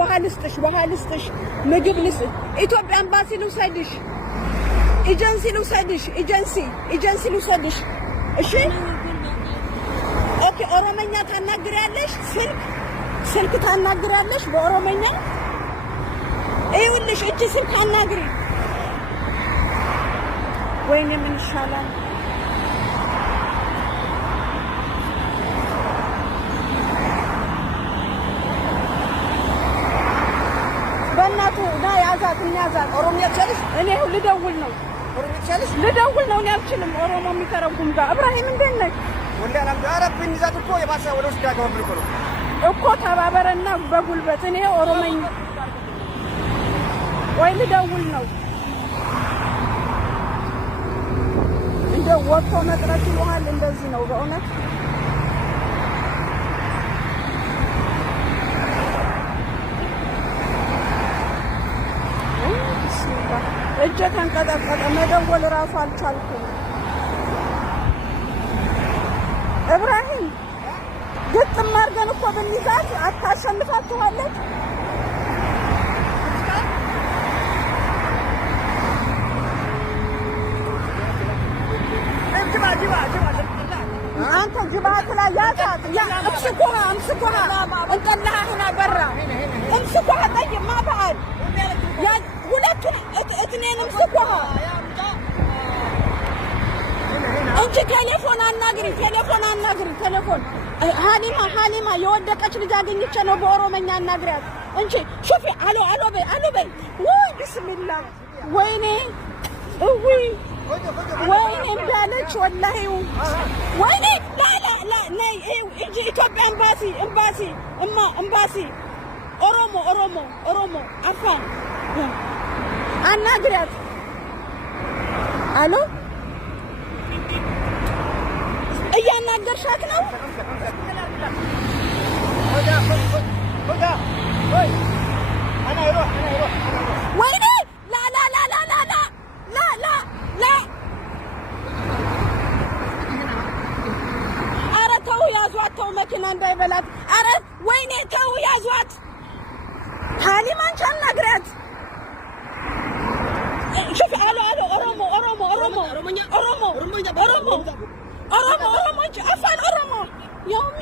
وهالستش ምግብ ልስጥ ኢትዮጵያ ኤምባሲ ልውሰድሽ ኤጀንሲ ልውሰድሽ እሺ ኦኬ ኦሮሞኛ ታናግሪያለሽ ስልክ ታናግሪያለሽ በኦሮሞኛ ይኸውልሽ እቺ ስልክ አናግሪ ወይኔ ምን ይሻላል በእናቱ ዳ ያዛት እንያዛት ኦሮሚያ ቻለሽ እኔ ልደውል ነው ኦሮሚያ ቻለሽ ልደውል ነው እኔ አልችልም ኦሮሞ የሚተረጉም ጋር ኢብራሂም እንዴት ነህ ወንዴ አላም አረብኝ ይዛት እኮ የባሰ ወደ ውስጥ ጋር እኮ ተባበረና በጉልበት እኔ ኦሮሞኛ ወይ ልደውል ነው እንደ ወጥቶ መጥራት ይሆናል እንደዚህ ነው በእውነት እጄ ተንቀጠቀጠ መደወል ራሱ አልቻልኩም ኢብራሂም ግጥም አድርገን እኮ ብንይዛት አታሸንፋችኋለች አንተ جبهة لا يازات يا امسكوها انطلعها هنا برا امسكوها طيب ما بعد يا ولدتوا اثنين امسكوها انت تليفون هانيما يودقش ልጅ አገኘች ነው በኦሮሞኛ አናግሪያት እንጂ ሹፊ አሎ በይ ወይ ቢስሚላህ ወይኔ ወይኔ ባለች ወላሂ ወይኔ ላ ነይ እጂ ኢትዮጵያ ኤምባሲ ኦሮሞ አፋን አናግሪያት አሎ እያናገርሻት ነው ወይኔ لا ኧረ ተው ያዟት ተው መኪና እንዳይበላት ኧረ ወይኔ ተው ያዟት ሀሊማን አናግሪያት شوف አሎ ኦሮሞ አፋን ኦሮሞ ያውም